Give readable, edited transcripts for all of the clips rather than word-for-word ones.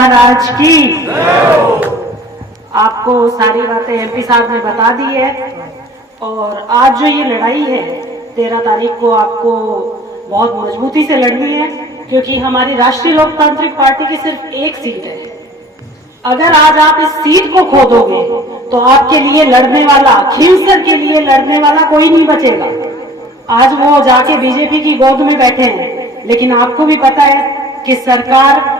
महाराज की। आपको सारी बातें एमपी साहब ने बता दी है। और आज जो ये लड़ाई है 13 तारीख को आपको बहुत मजबूती से लड़नी है, क्योंकि हमारी राष्ट्रीय लोकतांत्रिक पार्टी की सिर्फ एक सीट है। अगर आज आप इस सीट को खो दोगे तो आपके लिए लड़ने वाला, खींवसर के लिए लड़ने वाला कोई नहीं बचेगा। आज वो जाके बीजेपी की गोद में बैठे हैं, लेकिन आपको भी पता है कि सरकार,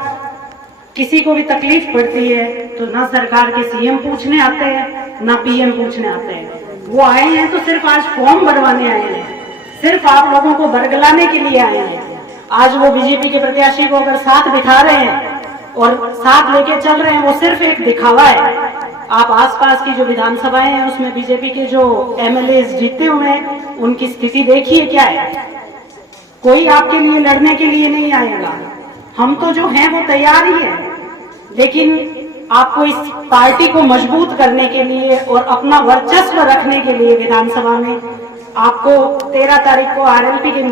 किसी को भी तकलीफ पड़ती है तो ना सरकार के सीएम पूछने आते हैं ना पीएम पूछने आते हैं। वो आए हैं तो सिर्फ आज फॉर्म भरवाने आए हैं, सिर्फ आप लोगों को बरगलाने के लिए आए हैं। आज वो बीजेपी के प्रत्याशी को अगर साथ बिठा रहे हैं और साथ लेके चल रहे हैं, वो सिर्फ एक दिखावा है। आप आसपास की जो विधानसभाएं हैं उसमें बीजेपी के जो एमएलए जीते हुए हैं उनकी स्थिति देखिए क्या है। कोई आपके लिए लड़ने के लिए नहीं आएगा। हम तो जो हैं वो तैयार ही है, लेकिन आपको इस पार्टी को मजबूत करने के लिए और अपना वर्चस्व रखने के लिए विधानसभा में आपको 13 तारीख को आरएलपी के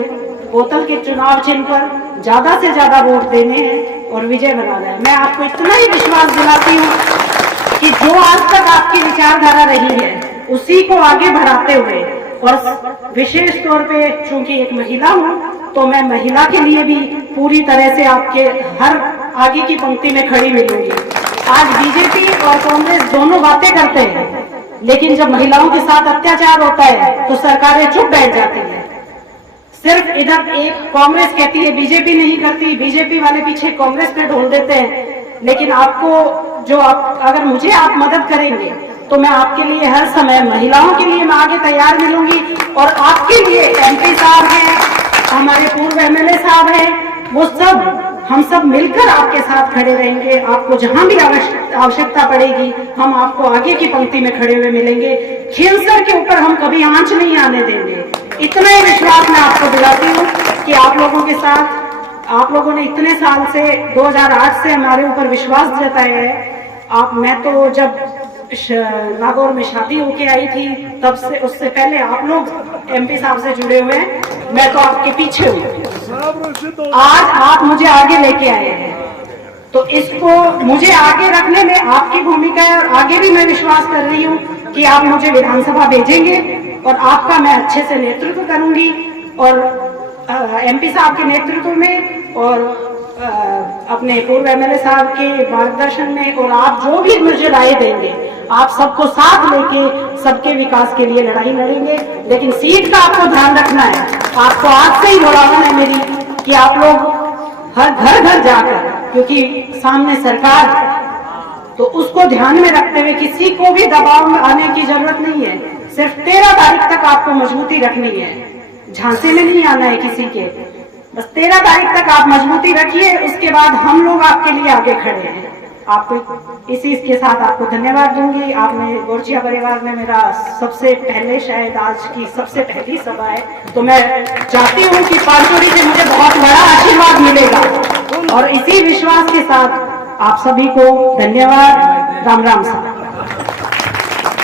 बोतल के चुनाव चिन्ह पर ज्यादा से ज्यादा वोट देने हैं और विजय बनाना है। मैं आपको इतना ही विश्वास दिलाती हूँ कि जो आज तक आपकी विचारधारा रही है उसी को आगे बढ़ाते हुए, और विशेष तौर पे चूंकि एक महिला हूँ तो मैं महिला के लिए भी पूरी तरह से आपके हर आगे की पंक्ति में खड़ी मिलूंगी। आज बीजेपी और कांग्रेस दोनों बातें करते हैं, लेकिन जब महिलाओं के साथ अत्याचार होता है तो सरकारें चुप बैठ जाती है। सिर्फ इधर एक कांग्रेस कहती है बीजेपी नहीं करती, बीजेपी वाले पीछे कांग्रेस पे ढोल देते हैं। लेकिन आपको जो अगर मुझे आप मदद करेंगे तो मैं आपके लिए हर समय, महिलाओं के लिए मैं आगे तैयार मिलूंगी। और आपके लिए एमपी साहब हैं, हमारे पूर्व एमएलए साहब हैं, वो सब, हम सब मिलकर आपके साथ खड़े रहेंगे। आपको जहां भी आवश्यकता पड़ेगी हम आपको आगे की पंक्ति में खड़े हुए मिलेंगे। खींवसर के ऊपर हम कभी आंच नहीं आने देंगे। इतना ही विश्वास मैं आपको दिलाती हूँ कि आप लोगों के साथ, आप लोगों ने इतने साल से 2008 से हमारे ऊपर विश्वास जताया है। मैं तो जब नागौर में शादी होके आई थी तब से, उससे पहले आप लोग एमपी साहब से जुड़े हुए हैं, मैं तो आपके पीछे हूँ। आज आप मुझे आगे लेके आए हैं तो इसको मुझे आगे रखने में आपकी भूमिका है। और आगे भी मैं विश्वास कर रही हूँ कि आप मुझे विधानसभा भेजेंगे और आपका मैं अच्छे से नेतृत्व करूंगी, और एमपी साहब के नेतृत्व में और अपने पूर्व एमएलए साहब के मार्गदर्शन में, और आप जो भी मुझे राय देंगे आप सबको साथ लेके सबके विकास के लिए लड़ाई लड़ेंगे। लेकिन सीट का आपको ध्यान रखना है। आपको आज से ही बोलावन है मेरी कि आप लोग हर घर घर जाकर, क्योंकि सामने सरकार है तो उसको ध्यान में रखते हुए किसी को भी दबाव में आने की जरूरत नहीं है। सिर्फ 13 तारीख तक आपको मजबूती रखनी है, झांसे में नहीं आना है किसी के। बस 13 तारीख तक आप मजबूती रखिए, उसके बाद हम लोग आपके लिए आगे खड़े हैं। आपको इसी के साथ आपको धन्यवाद दूंगी। आपने गोरचिया परिवार में मेरा सबसे पहले, शायद आज की सबसे पहली सभा है, तो मैं चाहती हूँ कि पांचोरी से मुझे बहुत बड़ा आशीर्वाद मिलेगा। और इसी विश्वास के साथ आप सभी को धन्यवाद। राम राम साहब।